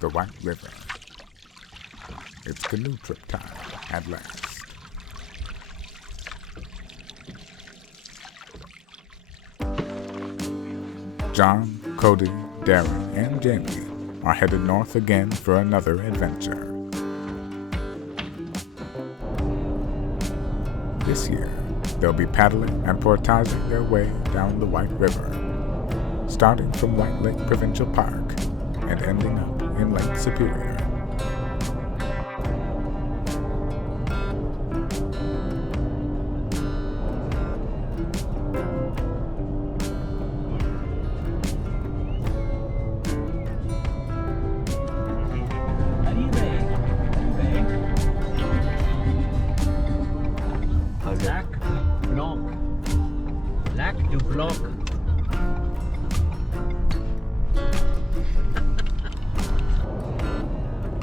the White River. It's canoe trip time at last. John, Cody, Darren, and Jamie are headed north again for another adventure. This year, they'll be paddling and portaging their way down the White River, starting from White Lake Provincial Park and ending up in Lake Superior. Lac du Blanc.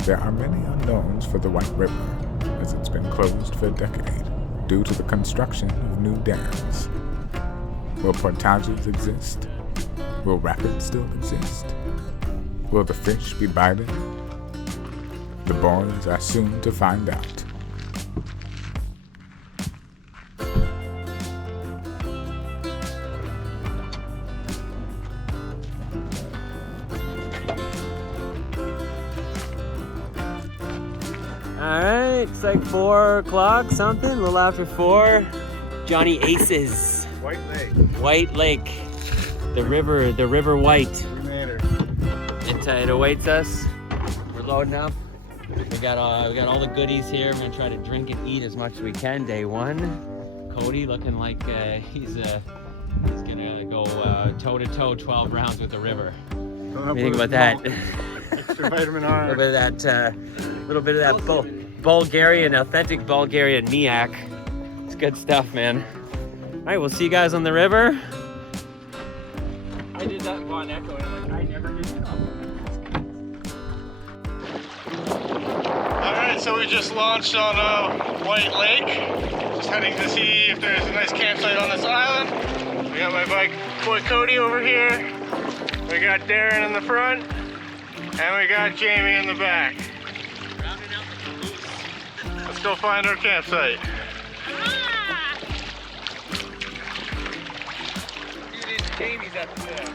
There are many unknowns for the White River, as it's been closed for a decade due to the construction of new dams. Will portages exist? Will rapids still exist? Will the fish be biting? The boys are soon to find out. Alright, it's like 4 o'clock something, a little after 4. Johnny Aces. White Lake. The river White. We made her. It awaits us. We're loading up. We got all the goodies here. We're gonna try to drink and eat as much as we can. Day 1. Cody looking like he's gonna go toe to toe 12 rounds with the river. What do you think about that? Extra vitamin R. A little bit of that Bulgarian, authentic Bulgarian Miak. It's good stuff, man. All right, we'll see you guys on the river. I did that Von Echo, and I never did that. All right, so we just launched on White Lake. Just heading to see if there's a nice campsite on this island. We got my bike boy Cody over here. We got Darren in the front, and we got Jamie in the back. Let's go find our campsite. Jamie's at the tip.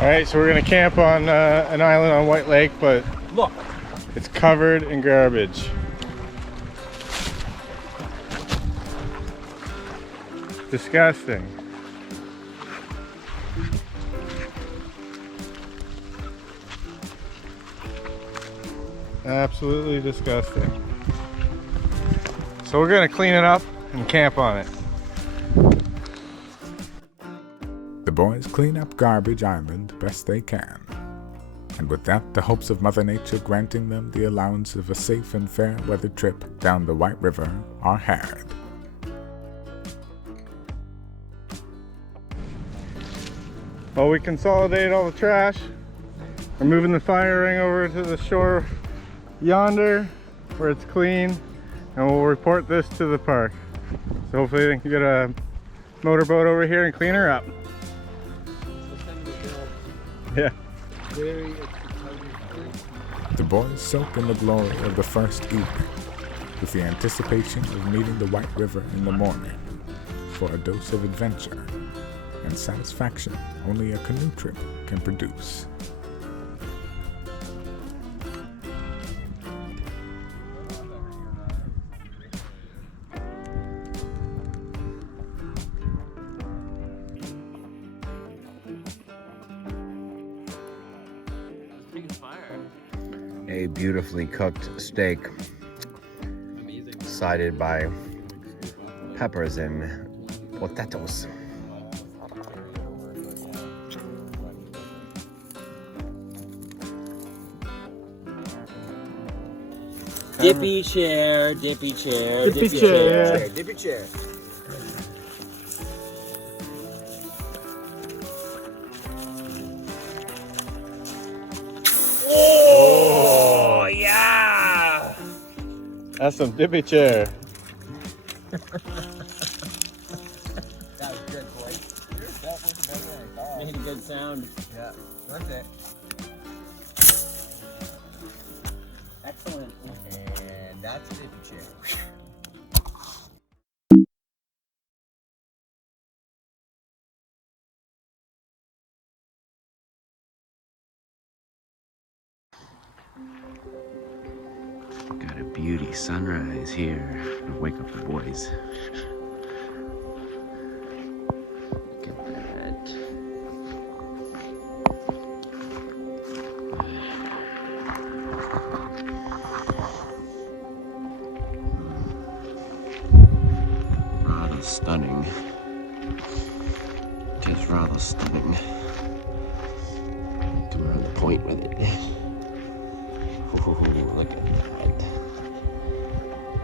All right, so we're gonna camp on an island on White Lake, but Look. it's covered in garbage. Disgusting. Absolutely disgusting. So we're gonna clean it up and camp on it. The boys clean up Garbage Island best they can. And with that, the hopes of Mother Nature granting them the allowance of a safe and fair weather trip down the White River are had. While we consolidate all the trash, we're moving the fire ring over to the shore yonder where it's clean, and we'll report this to the park. So hopefully they can get a motorboat over here and clean her up. Yeah. The boys soak in the glory of the first evening, with the anticipation of meeting the White River in the morning for a dose of adventure and satisfaction only a canoe trip can produce. A beautifully cooked steak, sided by peppers and potatoes. Dippy chair, dippy chair, Dippy chair. Dippy chair. Oh, yeah! That's some dippy chair. That was good, boy. That was better than I thought. Made a good sound. Yeah, that's it. Excellent. And that's a dippy chair. Got a beauty sunrise here. Wake up the boys. Look at that. Rather stunning. Just rather stunning. Come around the point with it. Ooh, look at that.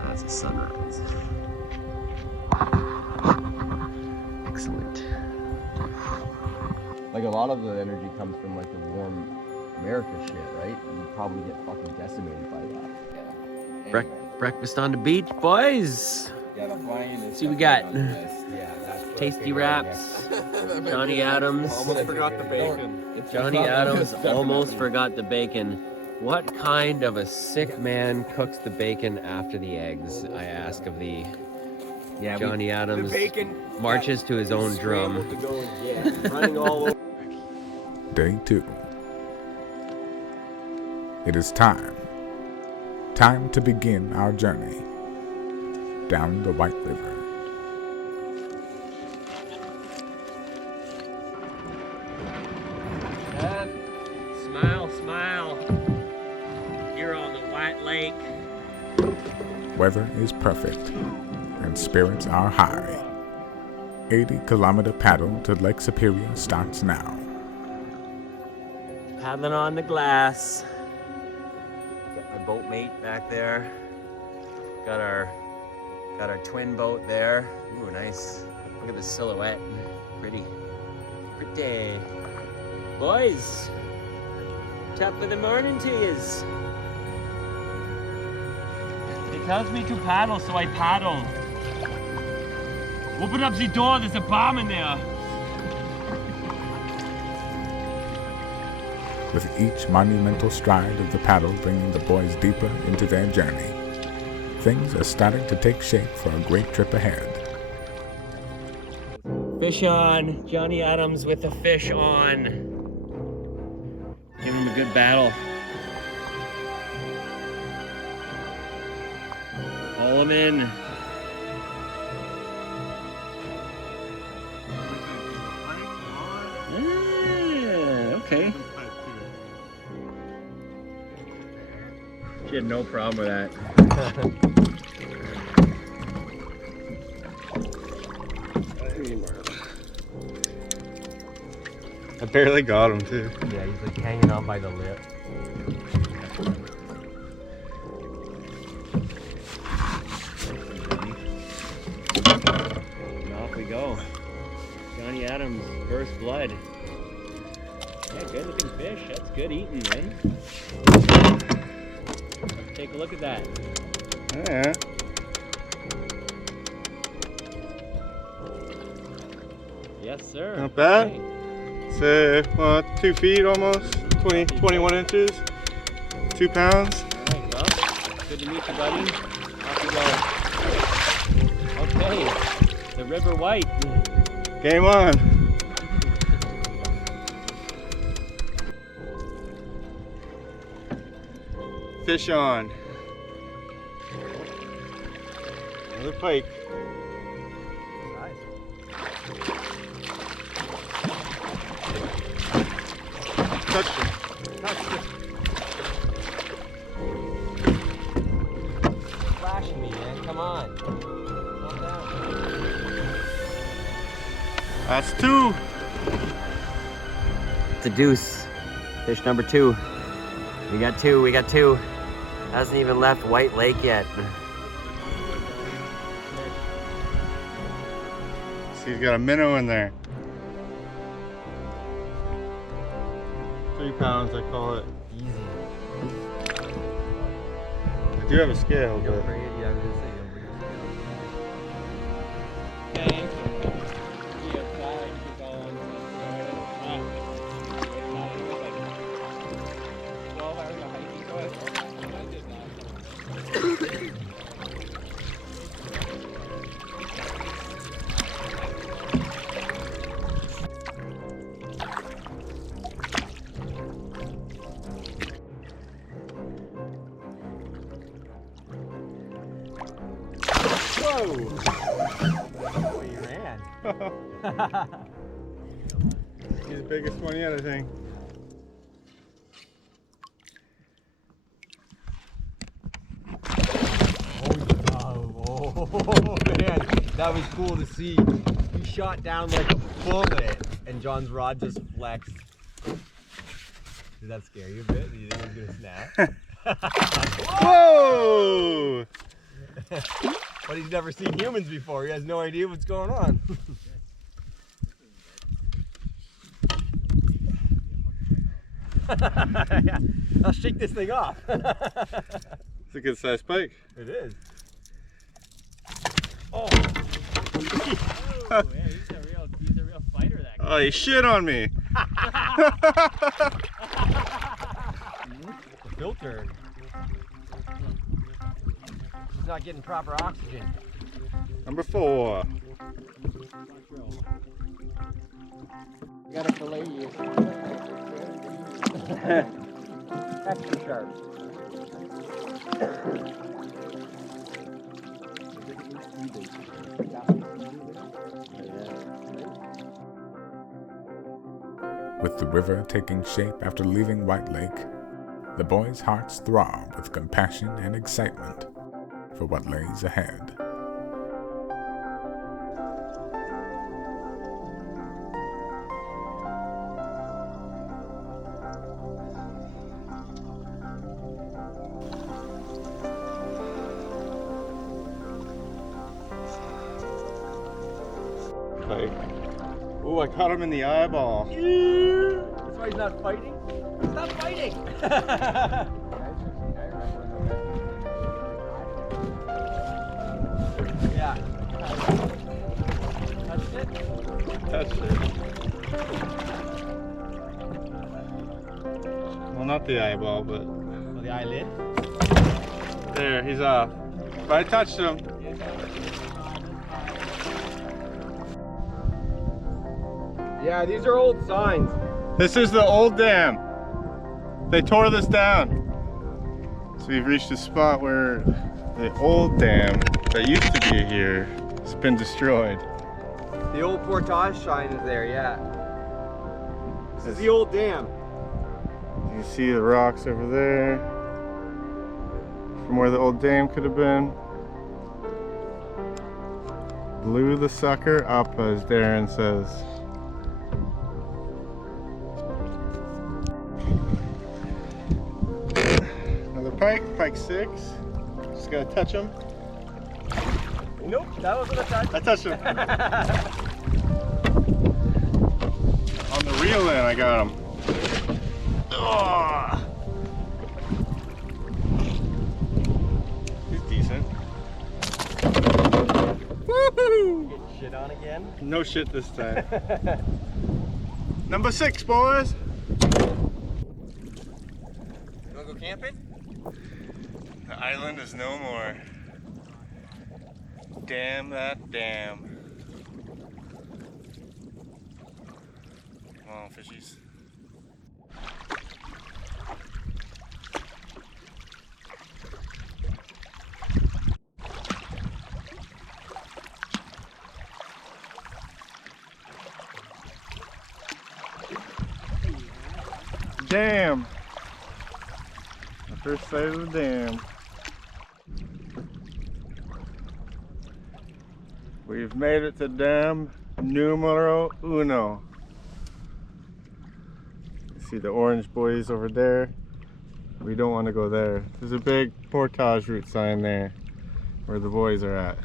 That's a sunrise. Excellent. Like a lot of the energy comes from like the warm America shit, right? You probably get fucking decimated by that. Yeah. Breakfast on the beach, boys. Yeah, the flying is. See, we got Yeah, that's tasty wraps. Johnny Adams. Almost forgot the bacon. Johnny Adams almost forgot the bacon. What kind of a sick man cooks the bacon after the eggs? I ask of thee. Yeah, Johnny Adams bacon marches to his own drum. running all over. Day 2. It is time. Time to begin our journey down the White River. Smile, smile. Here on the White Lake. Weather is perfect and spirits are high. 80-kilometer paddle to Lake Superior starts now. Paddling on the glass. Got my boat mate back there. Got our twin boat there. Ooh, nice. Look at the silhouette. Pretty. Pretty. Boys, top of the morning to yous. It tells me to paddle, so I paddle. Open up the door, there's a bomb in there. With each monumental stride of the paddle bringing the boys deeper into their journey, things are starting to take shape for a great trip ahead. Fish on. Johnny Adams with the fish on. Give him a good battle. Haul him in. Okay. She had no problem with that. I barely got him too. Yeah, he's like hanging on by the lip. And off we go. Johnny Adams, first blood. Yeah, good looking fish. That's good eating, man. Take a look at that. Yeah. Yes, sir. Not bad. Okay. It's 2 feet almost, 21 inches, 2 pounds. All right, well, good to meet you, buddy. Off we go. Okay, the River White. Game on. Fish on. Another pike. Touched it. Flashing me, man. Come on. Calm down. That's 2. It's a deuce. Fish number 2. We got 2. Hasn't even left White Lake yet. See, he's got a minnow in there. 3 pounds, I call it. Easy. I do have a scale, You'll but bring it? Yeah, I was gonna say you'll bring it. Whoa! Oh, you ran. he's the biggest one yet, I think. Oh man, that was cool to see. He shot down like a bullet, and John's rod just flexed. Did that scare you a bit? Did you think he was gonna snap? Whoa! But he's never seen humans before. He has no idea what's going on. Yeah, I'll shake this thing off. It's a good sized pike. It is. Oh. Oh, yeah, he's a real fighter, that guy. Oh, he shit on me. The filter. He's not getting proper oxygen. Number 4. Gotta fillet you. Extra sharp. With the river taking shape after leaving White Lake, the boys' hearts throb with compassion and excitement for what lays ahead. Pike. Oh, I caught him in the eyeball. That's why he's not fighting? Stop fighting! Yeah. Touched it? Touched it. Well, not the eyeball, but Oh, the eyelid? there, he's off. But I touched him. Yeah, these are old signs. This is the old dam. They tore this down. So we've reached a spot where the old dam that used to be here has been destroyed. The old portage sign is there, yeah. This is the old dam. You can see the rocks over there from where the old dam could have been. Blew the sucker up, as Darren says. Another pike, pike 6. Just gotta touch him. Nope, that wasn't a touch. I touched him. On the reel end, I got him. Oh. He's decent. Woohoo! Get shit on again. No shit this time. Number 6, boys. You wanna go camping? The island is no more. Damn that dam. Come on, fishies. Dam. The first sight of the dam. We've made it to dam numero 1. You see the orange boys over there. We don't want to go there. There's a big portage route sign there where the boys are at.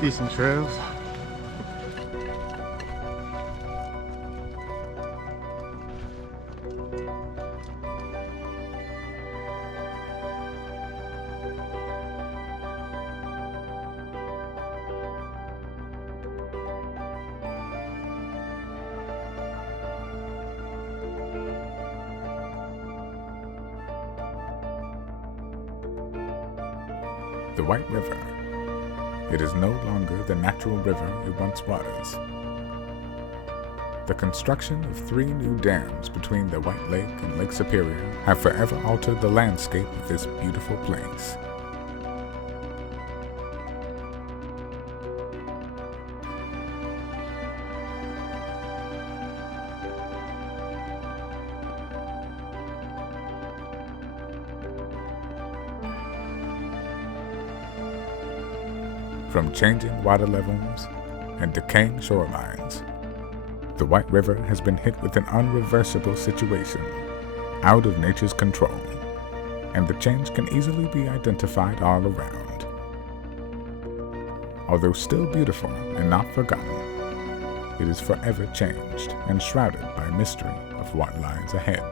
Decent trails. The White River. It is no longer the natural river it once was. The construction of 3 new dams between the White Lake and Lake Superior have forever altered the landscape of this beautiful place. From changing water levels and decaying shorelines, the White River has been hit with an unreversible situation, out of nature's control, and the change can easily be identified all around. Although still beautiful and not forgotten, it is forever changed and shrouded by mystery of what lies ahead.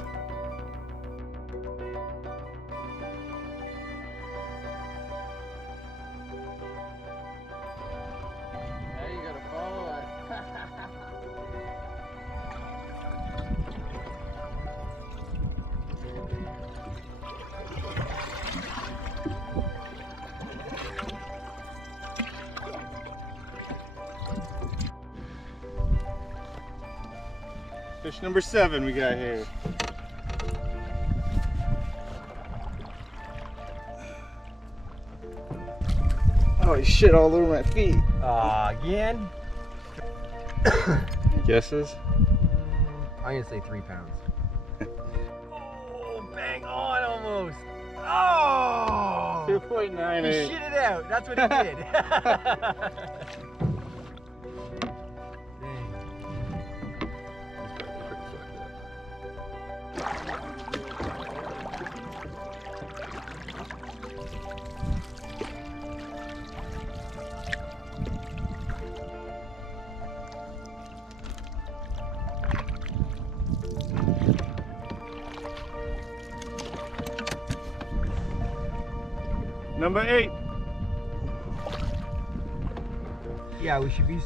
Fish number 7 we got here. Oh shit, all over my feet. Again? Guesses? I'm gonna say 3 pounds. Oh, bang on almost. Oh! 2.98. He shit it out. That's what he did. Number 8. Yeah, we should be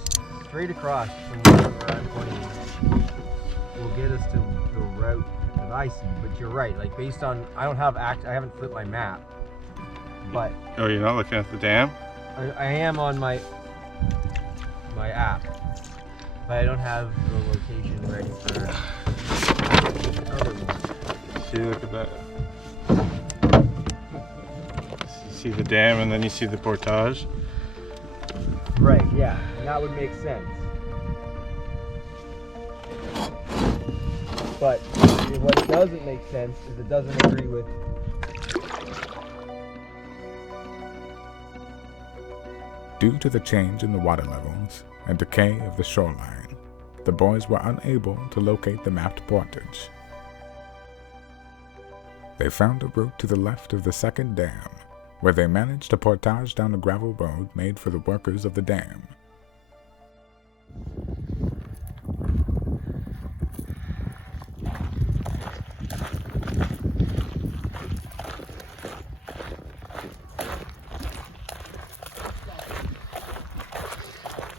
straight across from where I'm pointing. Will get us to the route that I see. But you're right. Like based on, I haven't flipped my map. But Oh, you're not looking at the dam? I am on my app, but I don't have the location ready for the other one. See, look at that. You see the dam and then you see the portage. Right, yeah, and that would make sense. But what doesn't make sense is it doesn't agree with. Due to the change in the water levels and decay of the shoreline, the boys were unable to locate the mapped portage. They found a route to the left of the second dam, where they managed to portage down a gravel road made for the workers of the dam.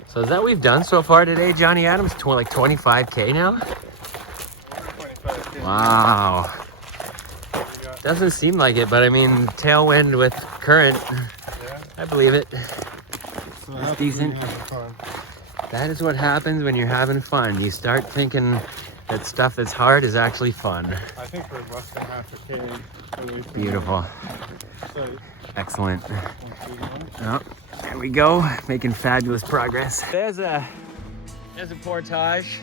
So is that what we've done so far today, Johnny Adams? Like 25K now? 25K. Wow. Doesn't seem like it, but I mean, tailwind with current. I believe it. So It's decent. That is what happens when you're having fun. You start thinking that stuff that's hard is actually fun. I think we're less than half a K. Beautiful. So, Excellent. Oh, there we go. Making fabulous progress. There's a portage.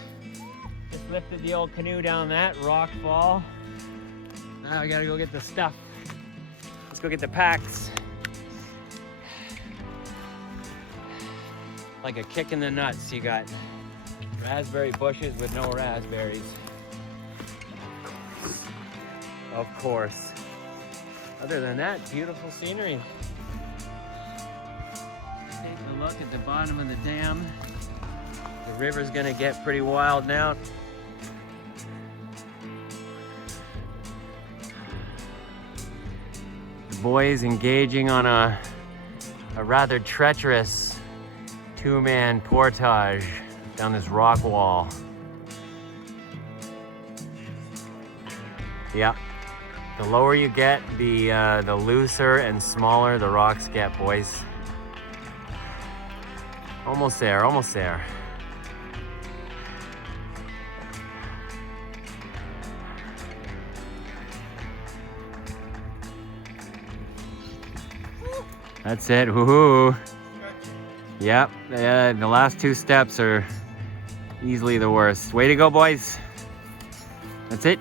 Just lifted the old canoe down that rock fall. Now we gotta go get the stuff. Let's go get the packs. Like a kick in the nuts. You got raspberry bushes with no raspberries. Of course. Other than that, beautiful scenery. Taking a look at the bottom of the dam. The river's gonna get pretty wild now. The boys engaging on a rather treacherous two-man portage down this rock wall. Yeah, the lower you get, the looser and smaller the rocks get, boys. Almost there, almost there. That's it, woohoo. Yep, the last two steps are easily the worst. Way to go, boys. That's it.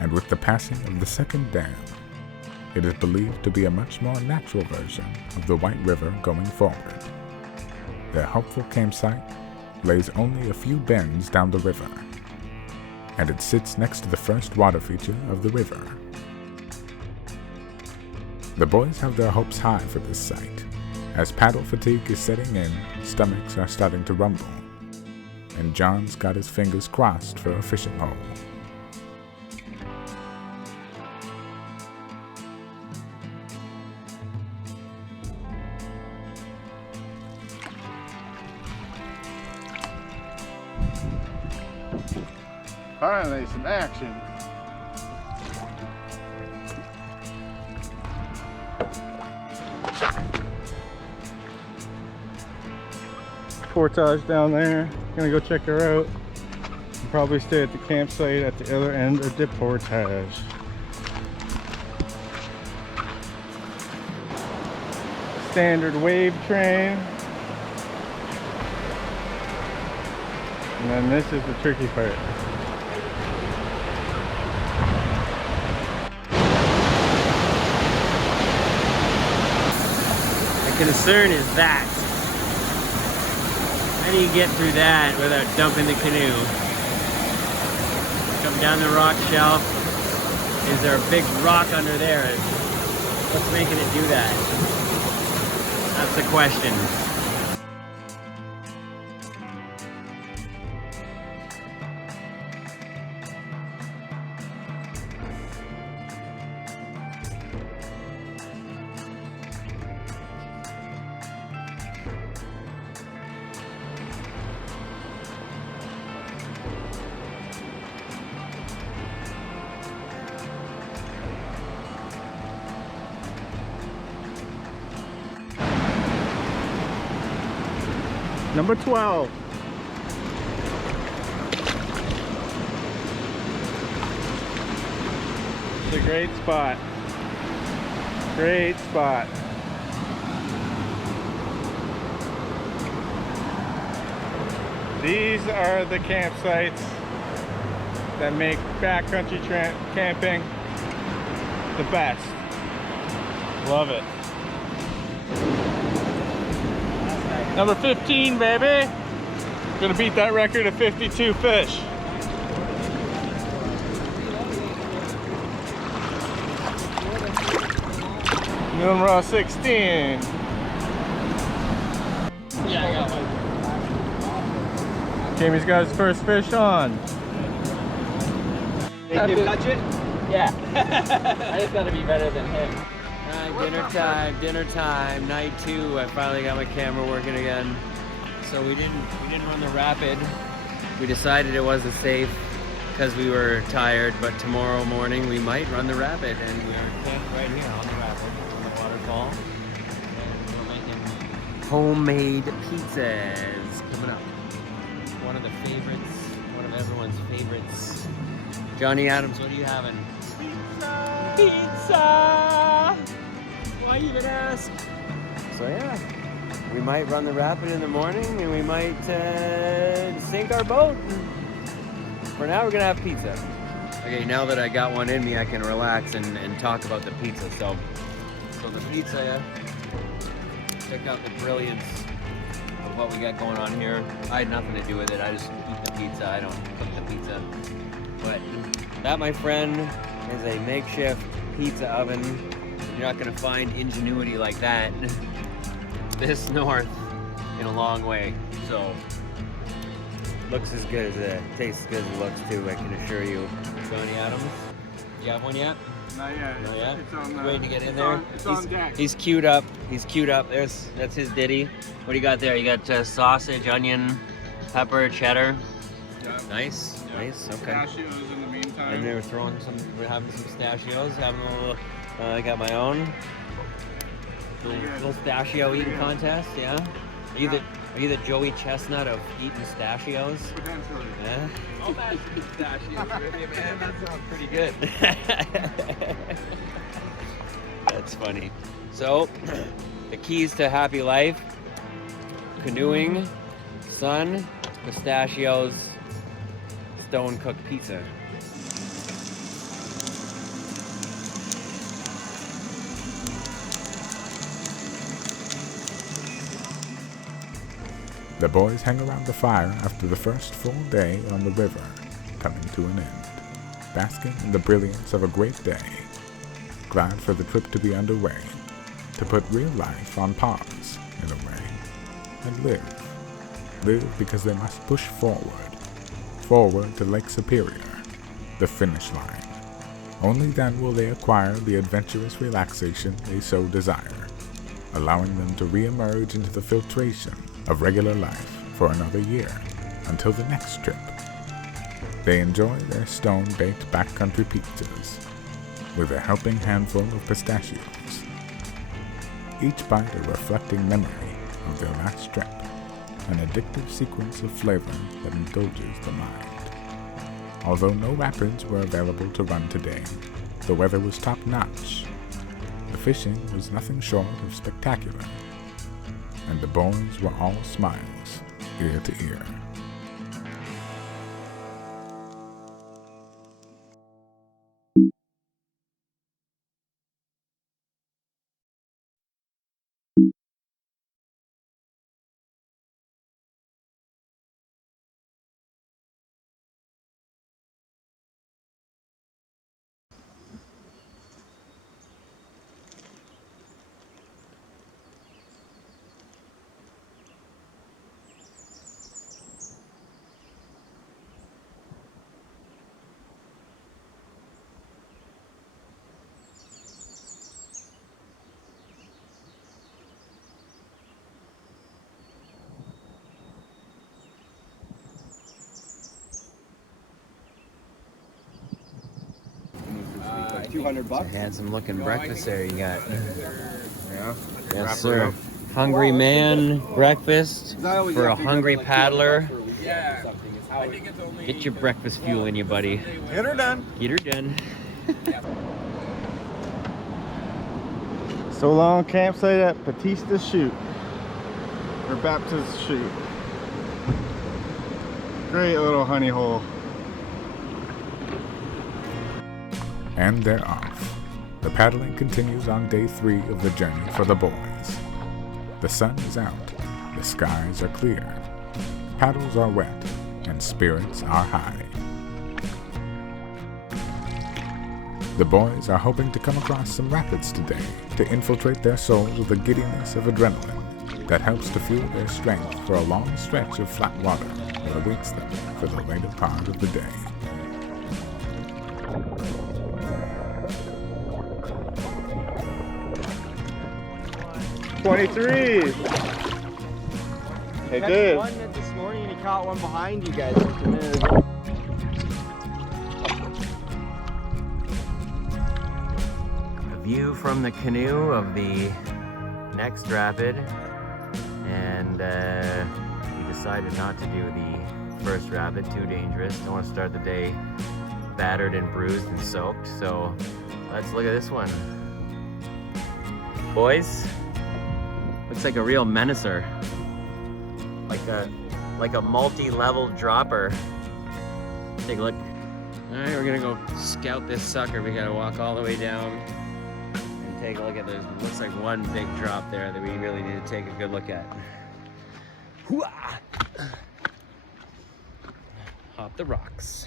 And with the passing of the second dam, it is believed to be a much more natural version of the White River going forward. Their hopeful campsite lays only a few bends down the river, and it sits next to the first water feature of the river. The boys have their hopes high for this site. As paddle fatigue is setting in, stomachs are starting to rumble, and John's got his fingers crossed for a fishing hole. finally, some action. Portage down there. Gonna go check her out. We'll probably stay at the campsite at the other end of the portage. Standard wave train. And then this is the tricky part. The concern is that. How do you get through that without dumping the canoe? Come down the rock shelf. Is there a big rock under there? What's making it do that? That's the question. Number 12. It's a great spot. Great spot. These are the campsites that make backcountry camping the best. Love it. Number 15, baby. Gonna beat that record of 52 fish. Number 16. Yeah, I got one. Jamie's got his first fish on. Make him touch it? Yeah. I just gotta be better than him. Alright, dinner time, night 2. I finally got my camera working again. So we didn't run the rapid. We decided it wasn't safe because we were tired, but tomorrow morning we might run the rapid, and we're camped right here on the rapid, on the waterfall. And we're making homemade pizzas coming up. One of the favorites, one of everyone's favorites. Johnny Adams, what are you having? Pizza! Why even ask? So yeah, we might run the rapid in the morning, and we might sink our boat. For now, we're gonna have pizza. Okay, now that I got one in me, I can relax and talk about the pizza. So the pizza, check out the brilliance of what we got going on here. I had nothing to do with it. I just eat the pizza. I don't cook the pizza. But that, my friend, is a makeshift pizza oven. You're not gonna find ingenuity like that this north in a long way. So looks as good as it tastes as good as it looks too, I can assure you. Johnny Adams, you have one yet? Not yet. Not yet? It's on Waiting to get in there. It's on deck. He's queued up. He's queued up. That's his ditty. What do you got there? You got sausage, onion, pepper, cheddar. Yep. Nice. Yep. Nice. Okay. Pistachios in the meantime. And they're throwing some. We're having some pistachios. Having a little. I got my own. Little pistachio eating contest. Yeah. Are you the Joey Chestnut of eating pistachios? Potentially. Yeah. I'll match pistachios with you, man. That sounds pretty good. That's funny. So, the keys to happy life: canoeing, sun, pistachios, stone-cooked pizza. The boys hang around the fire after the first full day on the river coming to an end, basking in the brilliance of a great day, glad for the trip to be underway, to put real life on pause, in a way, and live. Live because they must push forward to Lake Superior, the finish line. Only then will they acquire the adventurous relaxation they so desire, allowing them to re-emerge into the filtration of regular life for another year, until the next trip. They enjoy their stone-baked backcountry pizzas, with a helping handful of pistachios, each bite a reflecting memory of their last trip, an addictive sequence of flavor that indulges the mind. Although no rapids were available to run today, the weather was top-notch. The fishing was nothing short of spectacular, and the boys were all smiles, ear to ear. $200. Handsome looking breakfast there you got. Yeah. Yes, sir. Hungry man breakfast for a hungry paddler. Yeah. Get your breakfast fuel in you, buddy. Get her done. Get her done. So long campsite at Batista Chute, or Baptist Chute. Great little honey hole. And they're off. The paddling continues on day 3 of the journey for the boys. The sun is out, the skies are clear, paddles are wet, and spirits are high. The boys are hoping to come across some rapids today to infiltrate their souls with the giddiness of adrenaline that helps to fuel their strength for a long stretch of flat water that awaits them for the later part of the day. 23. It did. One this morning and he caught one behind you guys just a minute ago. A view from the canoe of the next rapid, and we decided not to do the first rapid, too dangerous. Don't want to start the day battered and bruised and soaked, so let's look at this one. Boys, looks like a real menacer. Like a multi-level dropper. Take a look. All right, we're gonna go scout this sucker. We gotta walk all the way down and take a look at this. Looks like one big drop there that we really need to take a good look at. Hoo-ah! Hop the rocks.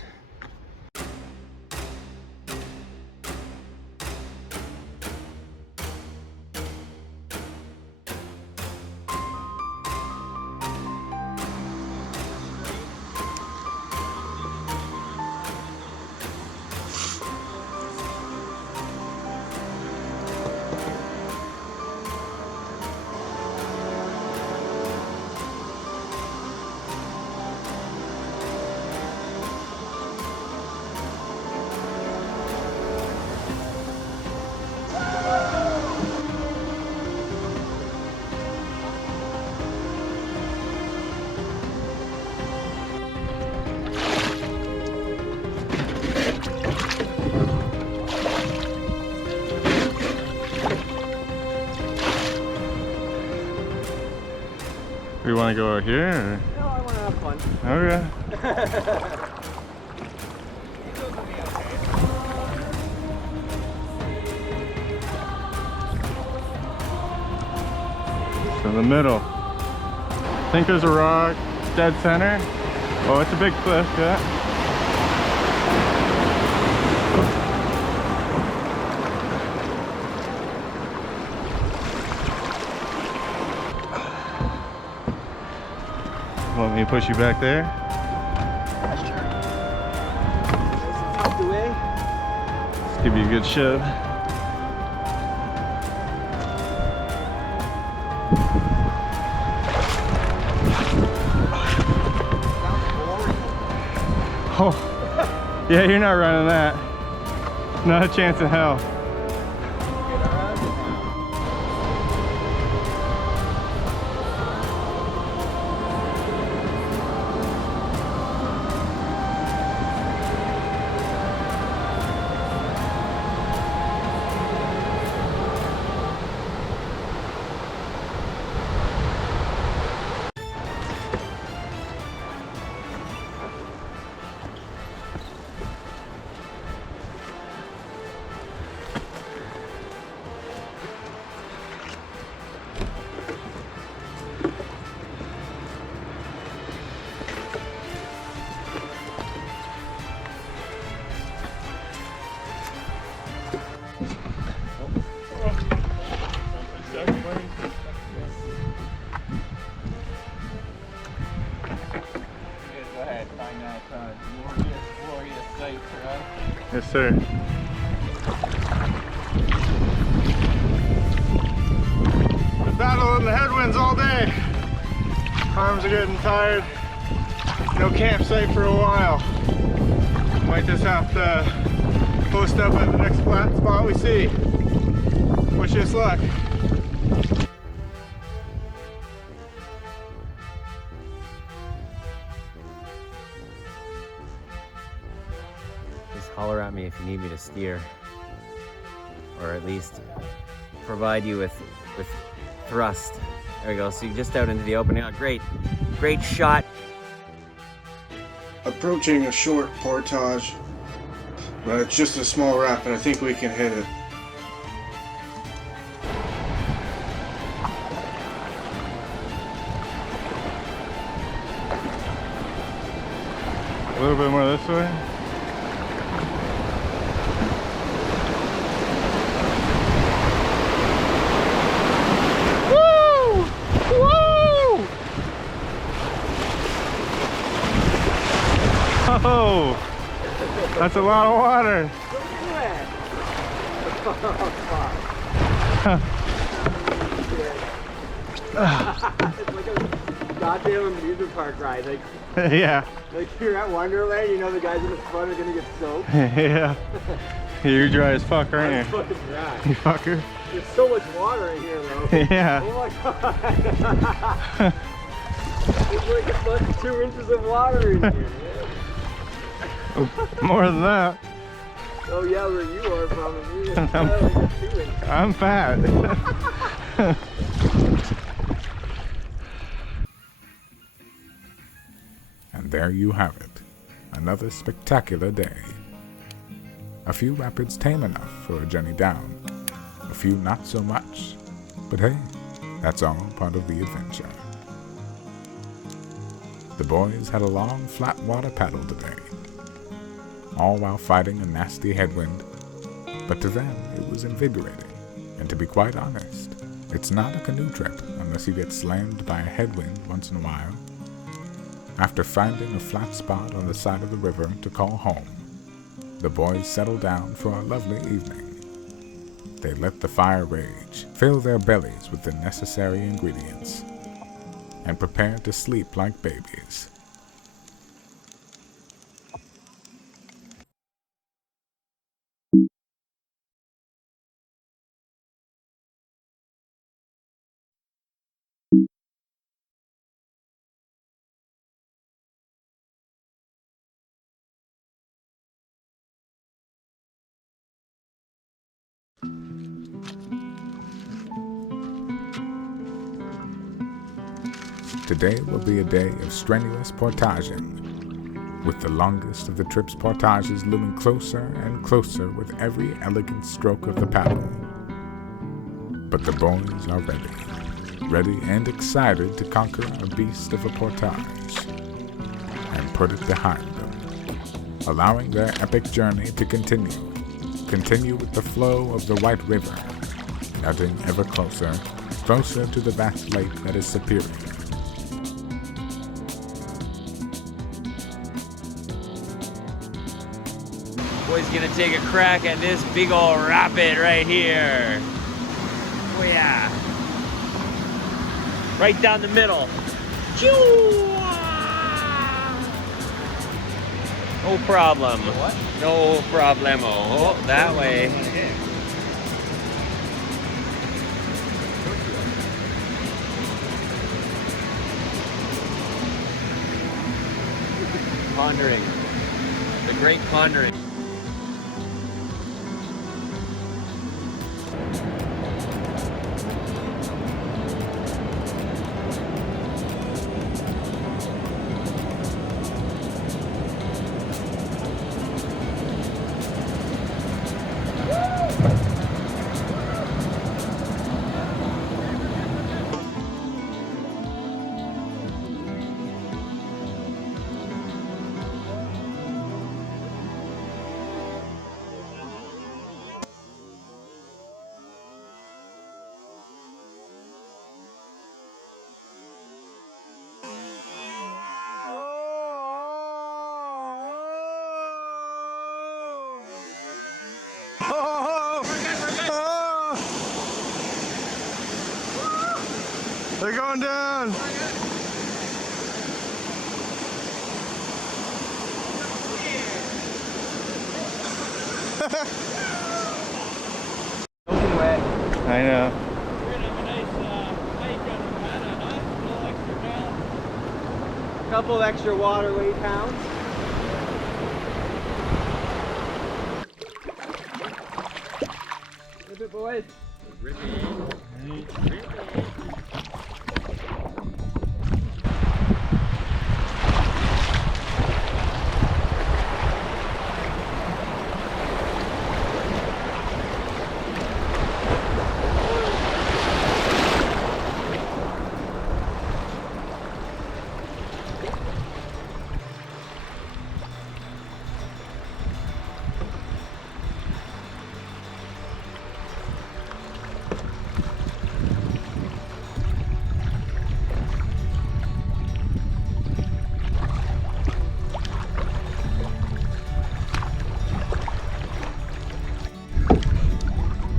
We want to go out here? Or? No, I want to have fun. Okay. So the middle. I think there's a rock dead center. Oh, it's a big cliff, yeah. Want me to push you back there? Tucked away. Let's give you a good shove. Oh, yeah, you're not running that. Not a chance in hell. Yes, sir. The battle in the headwinds all day. Arms are getting tired. No campsite for a while. Might just have to post up at the next flat spot we see. Wish us luck. Holler at me if you need me to steer, or at least provide you with thrust. There we go. So you're just out into the opening. Oh, great shot. Approaching a short portage, but it's just a small rapid. I think we can hit it. A little bit more this way. Oh, that's a lot of water. It's like a goddamn amusement park ride. Like, Yeah. like you're at Wonderland, you know the guys in the front are gonna get soaked. Yeah. You're dry as fuck, I'm aren't you? fucking dry. You fucker. There's so much water in here, though. Yeah. Oh my god. There's like a bunch 2 inches of water in here. More than that. Oh yeah, where you are probably. Like 2 inches. I'm fat. And there you have it, another spectacular day. A few rapids tame enough for a journey down, a few not so much, but hey, that's all part of the adventure. The boys had a long, flat water paddle today, all while fighting a nasty headwind, but to them it was invigorating, and to be quite honest, it's not a canoe trip unless you get slammed by a headwind once in a while. After finding a flat spot on the side of the river to call home, the boys settled down for a lovely evening. They let the fire rage, fill their bellies with the necessary ingredients, and prepared to sleep like babies. Today will be a day of strenuous portaging, with the longest of the trip's portages looming closer and closer with every elegant stroke of the paddle. But the boys are ready and excited to conquer a beast of a portage and put it behind them, allowing their epic journey to continue with the flow of the White River, nudging ever closer to the vast lake that is Superior. Boy's gonna take a crack at this big old rapid right here. Oh yeah. Right down the middle. No problem. What? No problemo. Oh, that way. Pondering. The great pondering. They're going down. Open wet. I know. Couple extra water weight pounds. Rip it, boys.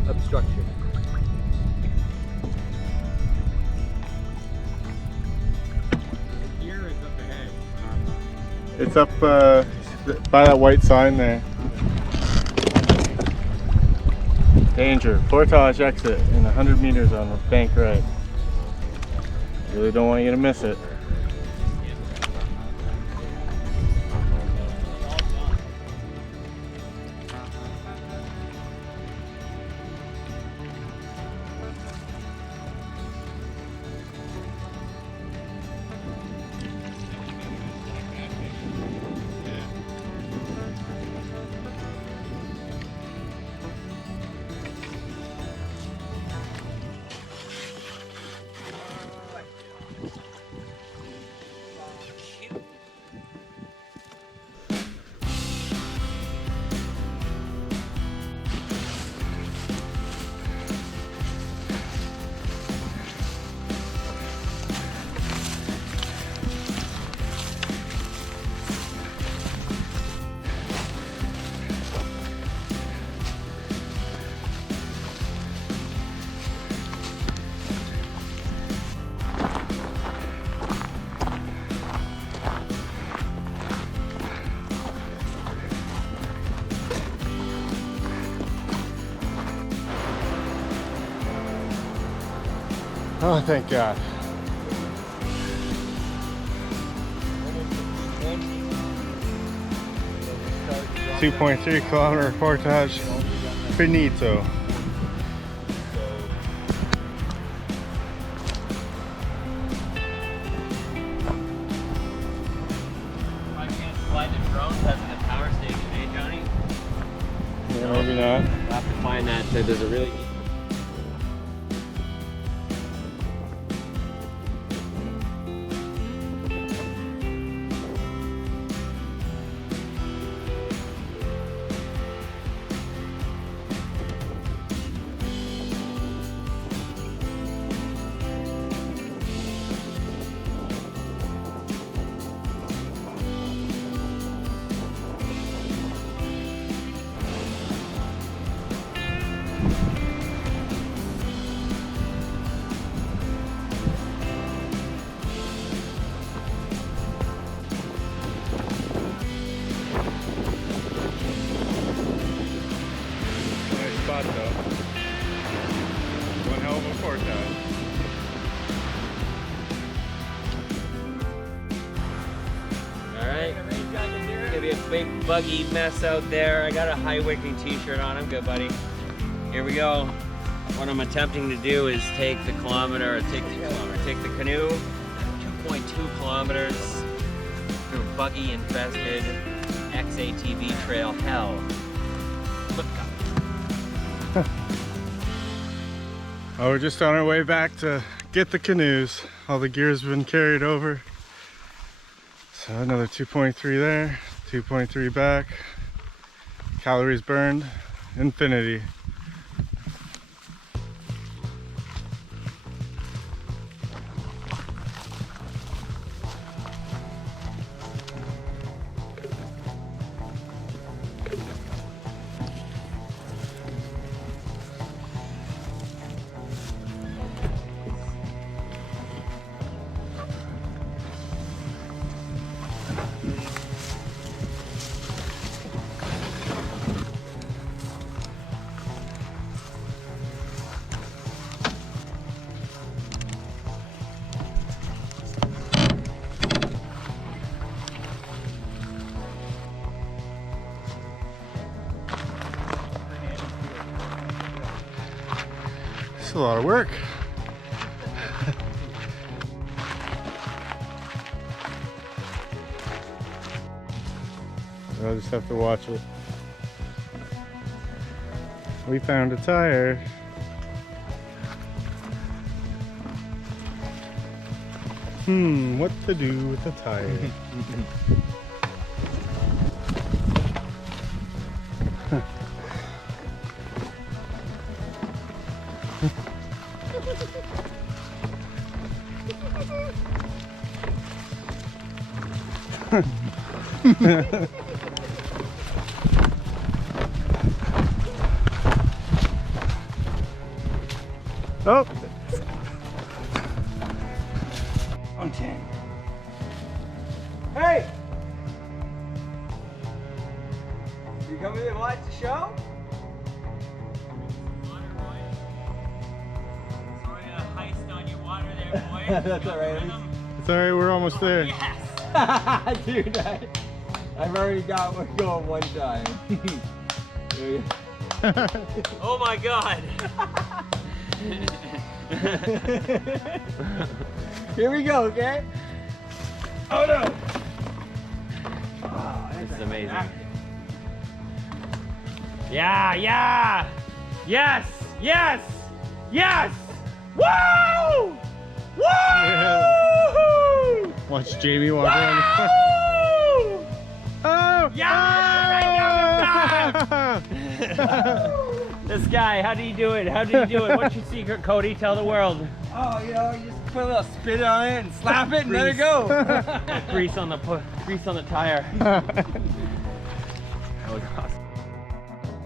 Obstruction. It's up by that white sign there. Danger. Portage exit in 100 meters on the bank right. Really don't want you to miss it. Oh, thank God. 2.3 kilometer portage finito. I can't fly the drone because of the power station, eh, Johnny? Yeah, maybe not. We'll have to find that. There's a really spot though. One hell of a portage. Alright, gonna be a big buggy mess out there. I got a high wicking t-shirt on. I'm good, buddy. Here we go. What I'm attempting to do is take the canoe 2.2 kilometers through buggy infested XATV trail hell. Look up. Oh, we're just on our way back to get the canoes. All the gear's been carried over. So another 2.3 there, 2.3 back. Calories burned, infinity. It's a lot of work. I'll just have to watch it. We found a tire. What to do with the tire? Oh! Okay. Hey! show? Sorry to heist on your water there, boy. That's alright. It's alright, we're almost there. Yes! Dude, I've already got one going one time. Oh my god! Here we go, okay? Oh no! This is amazing. Yeah, yeah! Yes! Yes! Yes! Woo! Woo! Watch Jamie walk around. Woo! Oh! Yeah! Right down the top! This guy, how did he do it? How did he do it? What's your secret, Cody? Tell the world. Oh, you know, you just put a little spit on it and slap it and let it go. Grease on the tire. That was awesome.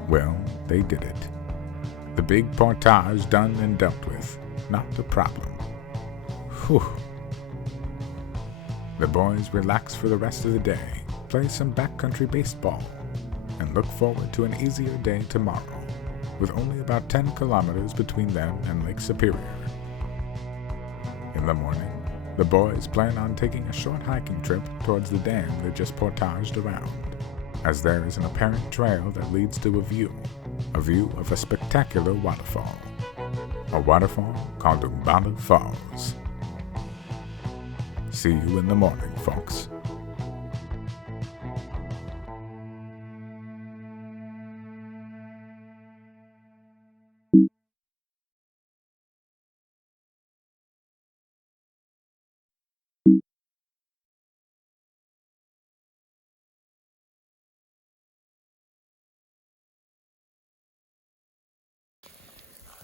Well, they did it. The big portage done and dealt with. Not a problem. Whew. The boys relax for the rest of the day, play some backcountry baseball, and look forward to an easier day tomorrow, with only about 10 kilometers between them and Lake Superior. In the morning, the boys plan on taking a short hiking trip towards the dam they just portaged around, as there is an apparent trail that leads to a view of a spectacular waterfall. A waterfall called Umbata Falls. See you in the morning, folks.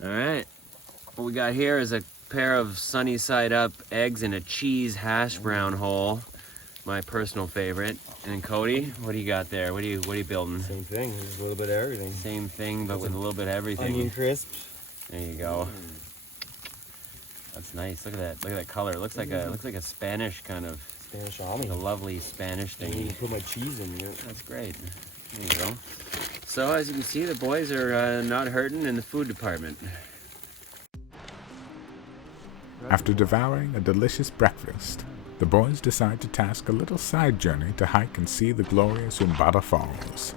All right. What we got here is a pair of sunny side up eggs in a cheese hash brown hole. My personal favorite. And Cody, what do you got there? What are you building? Same thing, there's a little bit of everything. Same thing, but with a little bit of everything. Onion crisps. There you go. That's nice. Look at that. Look at that color. It looks like a Spanish kind of. Spanish Like almond. a lovely Spanish I didn't thing. even put my cheese in here. That's great. There you go. So as you can see, the boys are not hurting in the food department. After devouring a delicious breakfast, the boys decide to task a little side journey to hike and see the glorious Umbata Falls.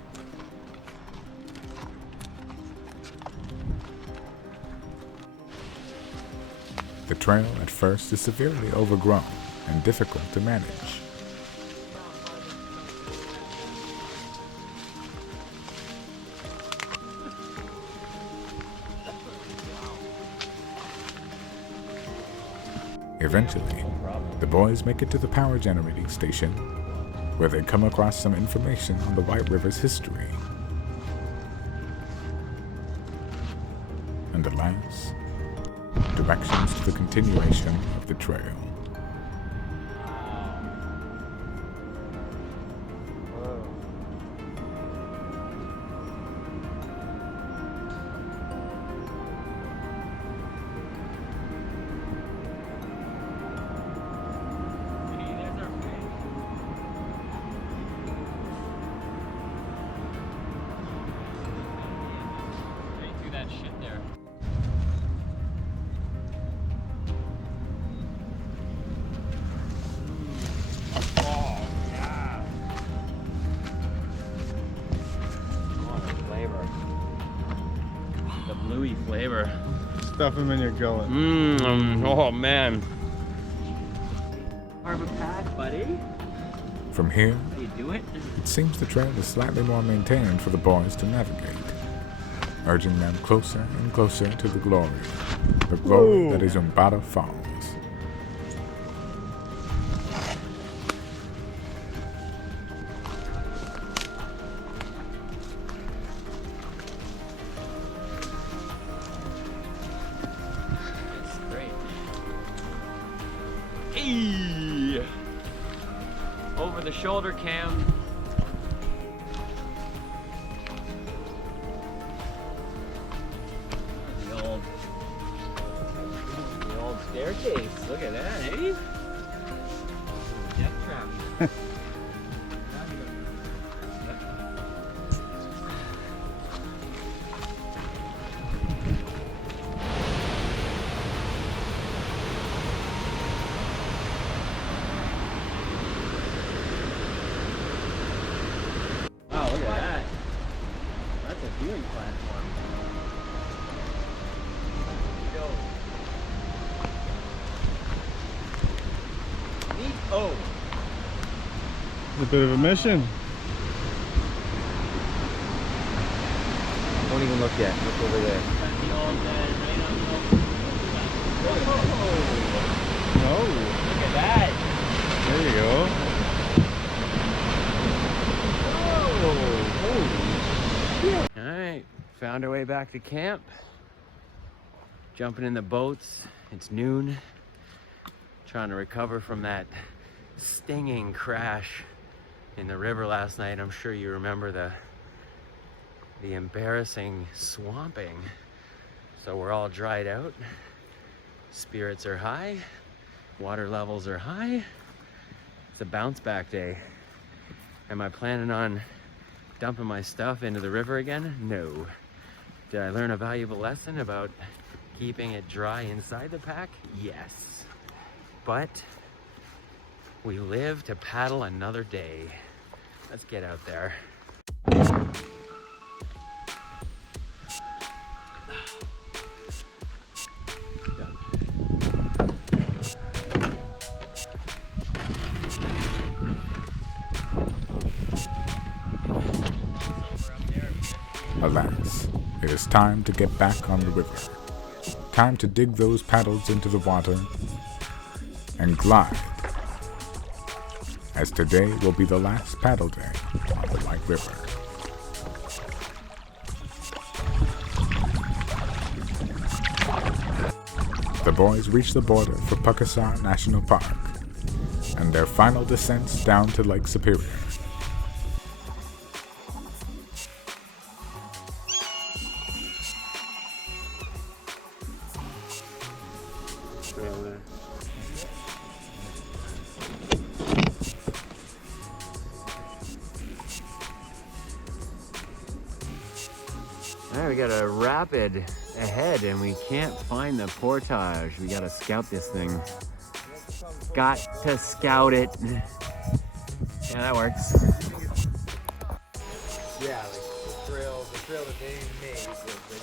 The trail at first is severely overgrown and difficult to manage. Eventually, the boys make it to the power generating station, where they come across some information on the White River's history. And alas, directions to the continuation of the trail. That shit there. Oh, yeah. Oh, the flavor. The bluey flavor. Stuff them in your gullet. Oh, man. Harbor Path, buddy. From here, How you do it? it seems the trail is slightly more maintained for the boys to navigate, urging them closer and closer to the glory Whoa. that is Umbata Falls. It's great. Hey! Over the shoulder cam. The old staircase. Look at that, eh? Death trap. Bit of a mission. Don't even look yet. Look over there. Oh, Look at that. there you go. All right, found our way back to camp. Jumping in the boats. It's noon. Trying to recover from that stinging crash in the river last night. I'm sure you remember the embarrassing swamping. So we're all dried out. Spirits are high. Water levels are high. It's a bounce back day. Am I planning on dumping my stuff into the river again? No. Did I learn a valuable lesson about keeping it dry inside the pack? Yes. But we live to paddle another day. Let's get out there. Alas, it is time to get back on the river. Time to dig those paddles into the water and glide, as today will be the last paddle day on the White River. The boys reach the border for Pukasar National Park and their final descents down to Lake Superior. All right, we got a rapid ahead and we can't find the portage. We gotta scout this thing. Got to scout it. Yeah, that works. Yeah, like the trail that they made, that they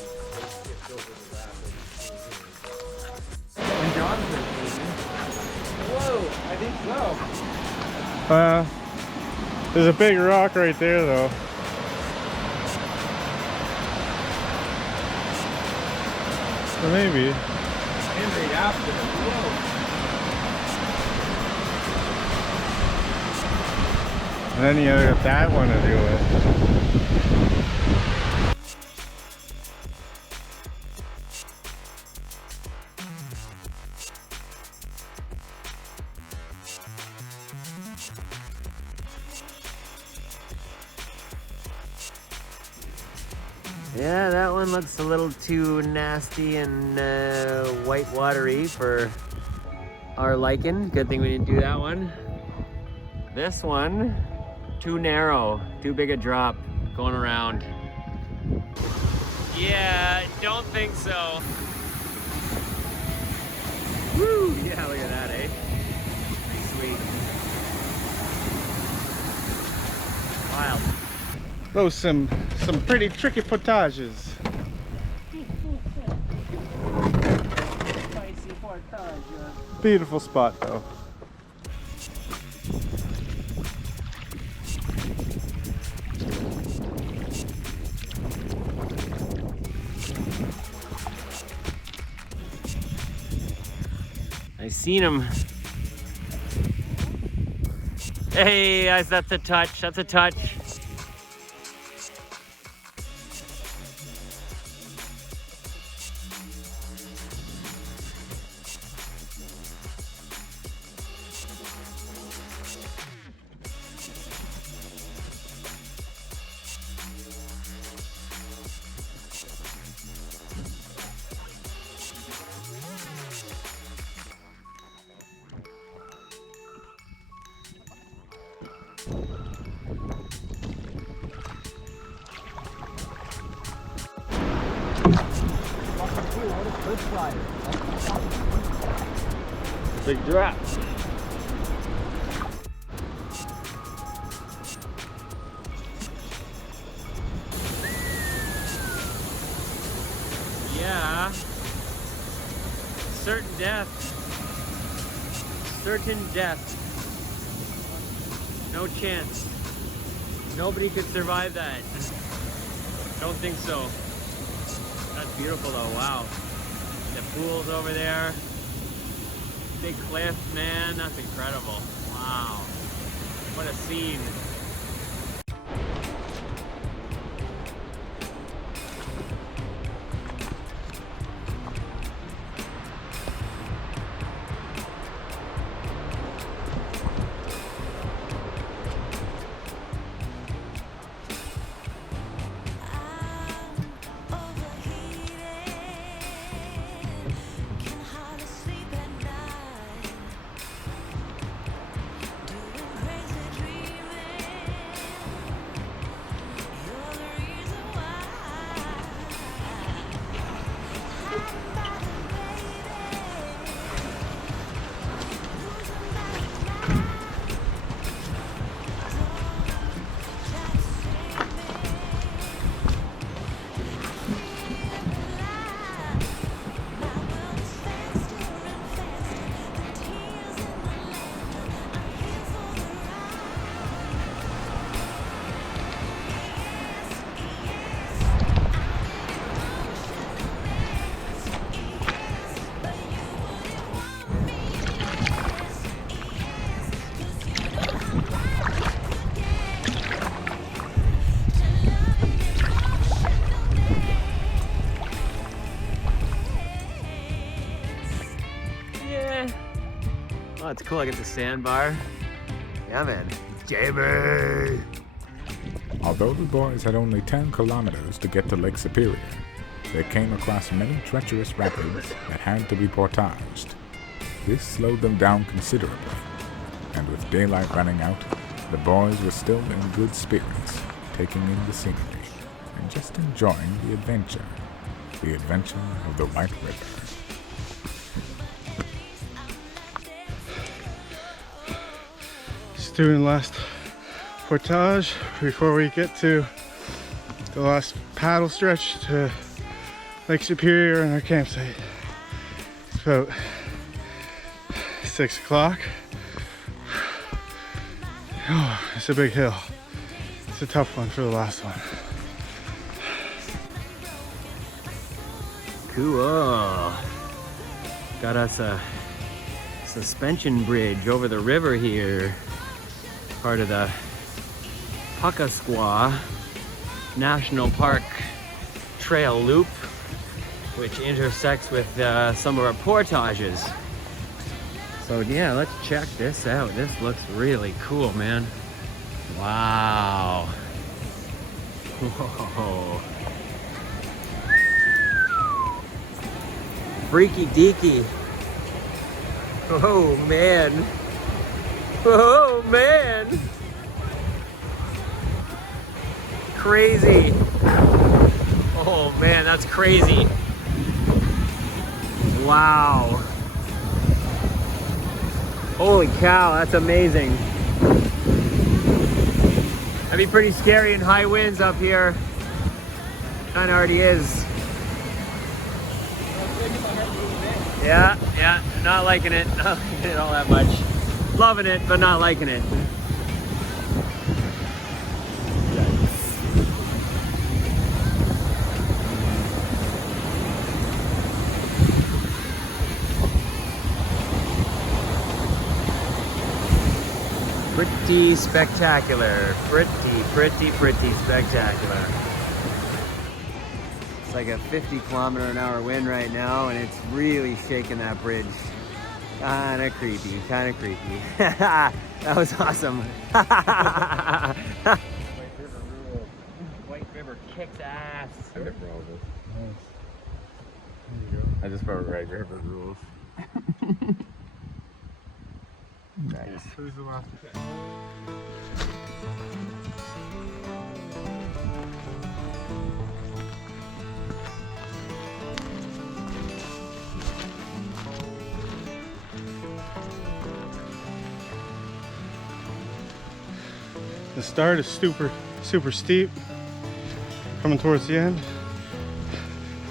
skipped over the rapids. And John's been moving. Whoa, I think so. There's a big rock right there, though. So maybe. And right after. Whoa. And then you got that one to do with. Yeah, that one looks a little too nasty and white watery for our liking. Good thing we didn't do that one. This one, too narrow, too big a drop going around. Yeah, don't think so. Woo! Yeah, look at that, eh? Pretty sweet. Wild. Those some pretty tricky portages. Spicy portage. Beautiful spot though. I seen him. Hey guys, that's a touch. That's a touch. Big drop. Yeah. Certain death. Certain death. No chance. Nobody could survive that. Don't think so. That's beautiful though, wow. The pool's over there. Big cliff, man, that's incredible. Wow. What a scene. Oh, it's cool. I get the sandbar. Yeah, man. Jamie! Although the boys had only 10 kilometers to get to Lake Superior, they came across many treacherous rapids that had to be portaged. This slowed them down considerably, and with daylight running out, the boys were still in good spirits, taking in the scenery and just enjoying the adventure of the White River. Just doing the last portage before we get to the last paddle stretch to Lake Superior and our campsite. It's about 6 o'clock. Oh, it's a big hill. It's a tough one for the last one. Cool. Got us a suspension bridge over the river here. Part of the Puckasquaw National Park trail loop, which intersects with some of our portages. So yeah, let's check this out. This looks really cool, man. Wow. Whoa. Freaky deaky. Oh man. Oh man. Crazy. Oh man, that's crazy. Wow. Holy cow, that's amazing. That'd be pretty scary in high winds up here. Kinda already is. Yeah, not liking it. Not liking it all that much. Loving it, but not liking it. Pretty spectacular. Pretty spectacular. It's like a 50-kilometer-an-hour wind right now, and it's really shaking that bridge. Kinda creepy. That was awesome. White River kicked ass. I just wrote White River rules. Nice. Who's the last? The start is super steep. Coming towards the end,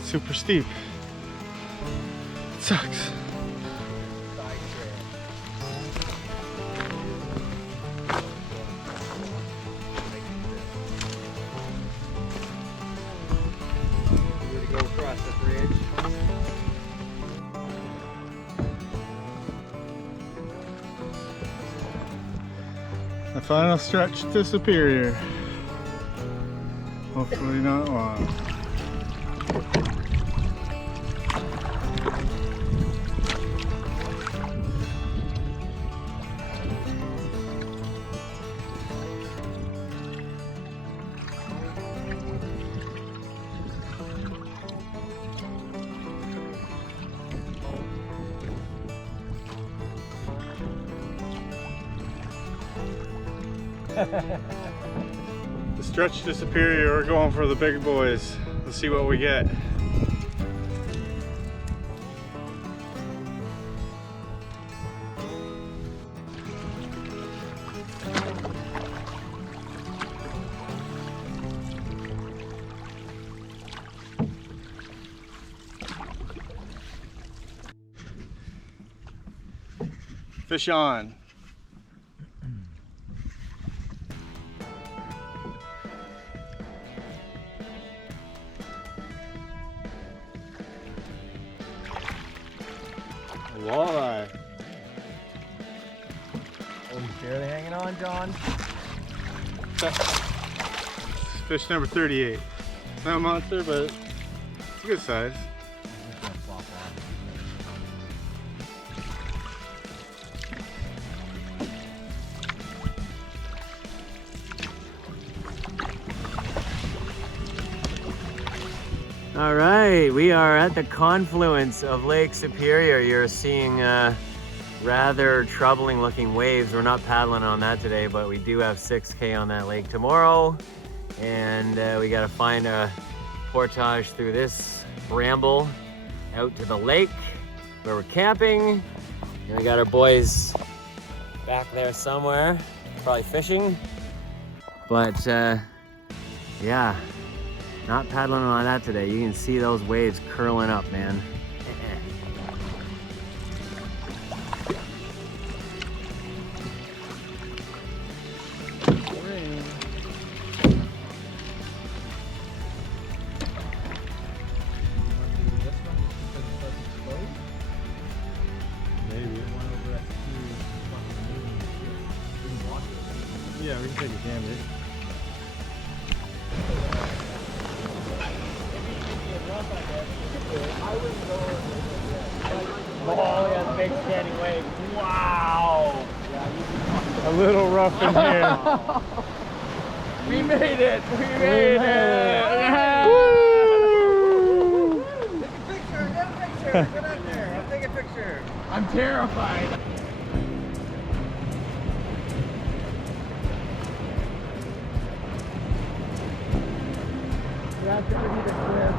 super steep. It sucks. The final stretch to Superior. Hopefully not long. The stretch to Superior, we're going for the big boys. Let's see what we get. Fish on. Walleye. Oh, he's barely hanging on, John. Fish number 38. It's not a monster, but it's a good size. All right, we are at the confluence of Lake Superior. You're seeing rather troubling looking waves. We're not paddling on that today, but we do have 6K on that lake tomorrow. And we gotta find a portage through this bramble out to the lake where we're camping. And we got our boys back there somewhere, probably fishing. But yeah. Not paddling on that today. You can see those waves curling up, man. Yeah, we can take a gander. Oh, yeah, big standing wave. Wow! A little rough in here. We made it! We made it! Yeah. Woo! Take a picture, get a picture. Get out there. I'll take a picture. I'm terrified. That's gonna be the cliff.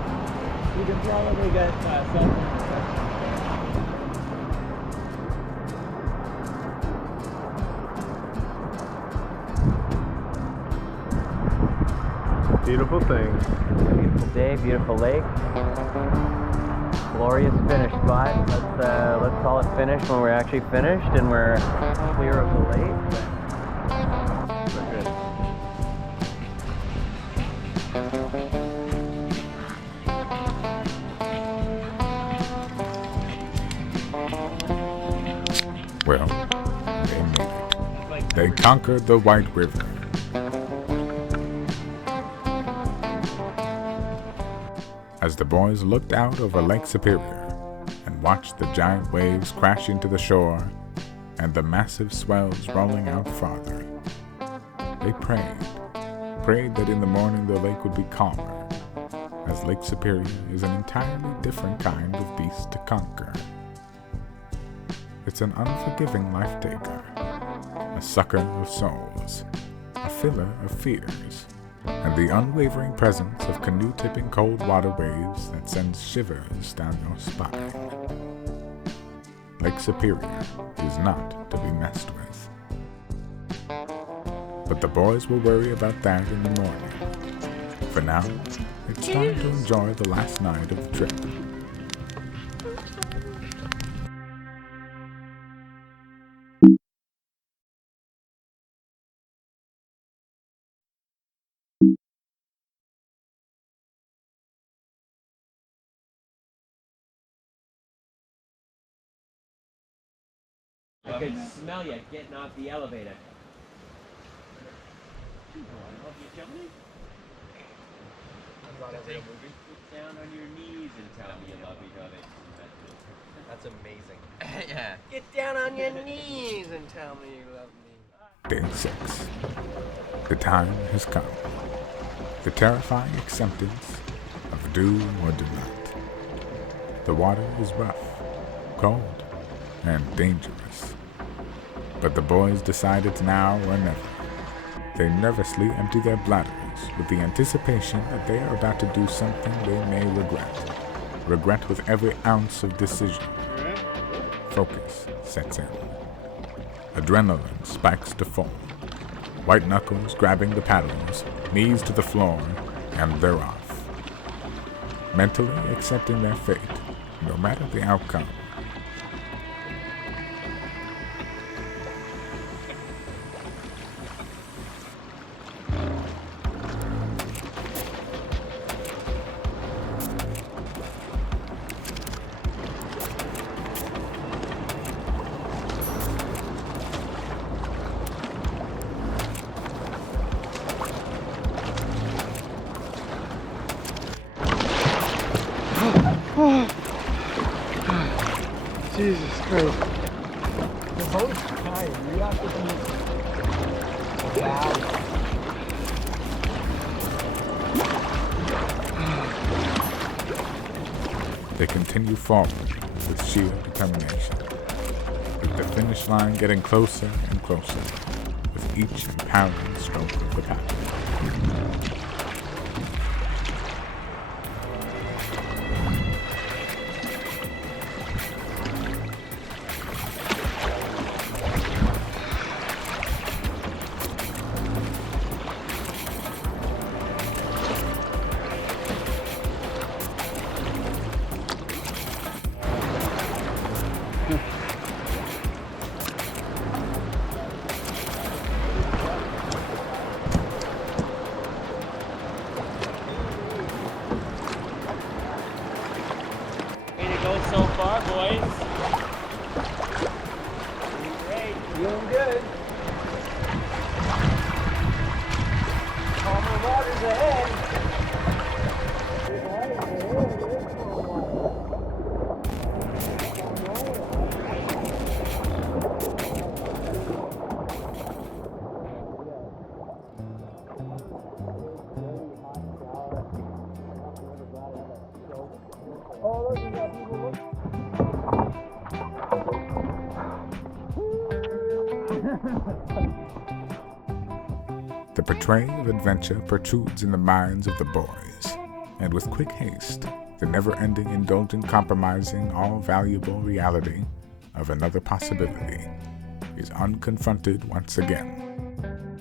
You can probably get something. Beautiful thing. Beautiful day, beautiful lake. Glorious finish spot. Let's call it finished when we're actually finished and we're clear of the lake. Well, they made it. They conquered the White River. As the boys looked out over Lake Superior and watched the giant waves crash into the shore and the massive swells rolling out farther, they prayed that in the morning the lake would be calmer, as Lake Superior is an entirely different kind of beast to conquer. It's an unforgiving life-taker, a sucker of souls, a filler of fears, and the unwavering presence of canoe-tipping cold water waves that sends shivers down your spine. Lake Superior is not to be messed with. But the boys will worry about that in the morning. For now, it's time to enjoy the last night of the trip. I could smell you getting off the elevator. Get down on your knees and tell me you love me, honey. That's amazing. Yeah. Get down on your knees and tell me you love me. Day 6. The time has come. The terrifying acceptance of do or do not. The water is rough, cold, and dangerous. But the boys decide it's now or never. They nervously empty their bladders with the anticipation that they are about to do something they may regret. Regret with every ounce of decision. Focus sets in. Adrenaline spikes to full. White knuckles grabbing the paddles, knees to the floor, and they're off. Mentally accepting their fate, no matter the outcome. Jesus Christ. The boat's tired. You have to be bad. They continue forward with sheer determination, with the finish line getting closer and closer with each empowering stroke of the paddle. Way to go so far, boys. Great. Feeling good. Calmer waters ahead. The portray of adventure protrudes in the minds of the boys, and with quick haste, the never-ending indulgent compromising all valuable reality of another possibility is unconfronted once again,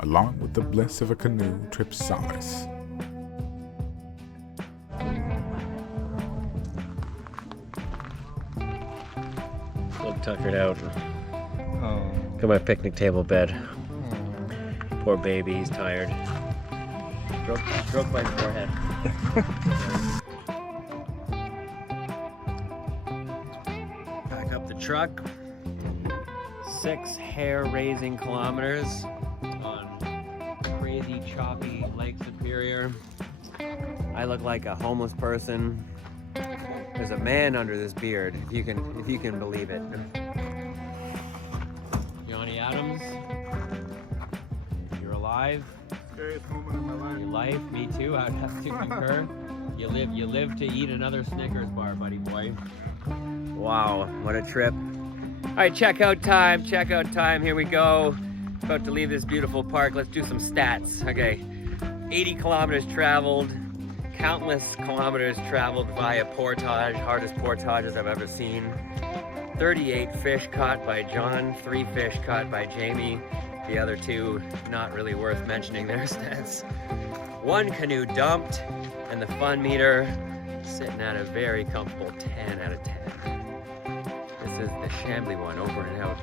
along with the bliss of a canoe trip's solace. Look tuckered out. Oh. Look at my picnic table bed. Poor baby, he's tired. Stroke my forehead. Back up the truck. 6 hair-raising kilometers on crazy, choppy Lake Superior. I look like a homeless person. There's a man under this beard, if you can believe it. Johnny Adams, you're alive. Scariest moment of my life. Your life, me too. I'd have to concur. You live to eat another Snickers bar, buddy boy. Wow, what a trip. All right, checkout time. Here we go. About to leave this beautiful park. Let's do some stats. Okay, 80 kilometers traveled. Countless kilometers traveled via portage, hardest portages I've ever seen. 38 fish caught by John, 3 fish caught by Jamie. The other 2, not really worth mentioning their stats. 1 canoe dumped, and the fun meter sitting at a very comfortable 10 out of 10. This is the Chambly one, over and out.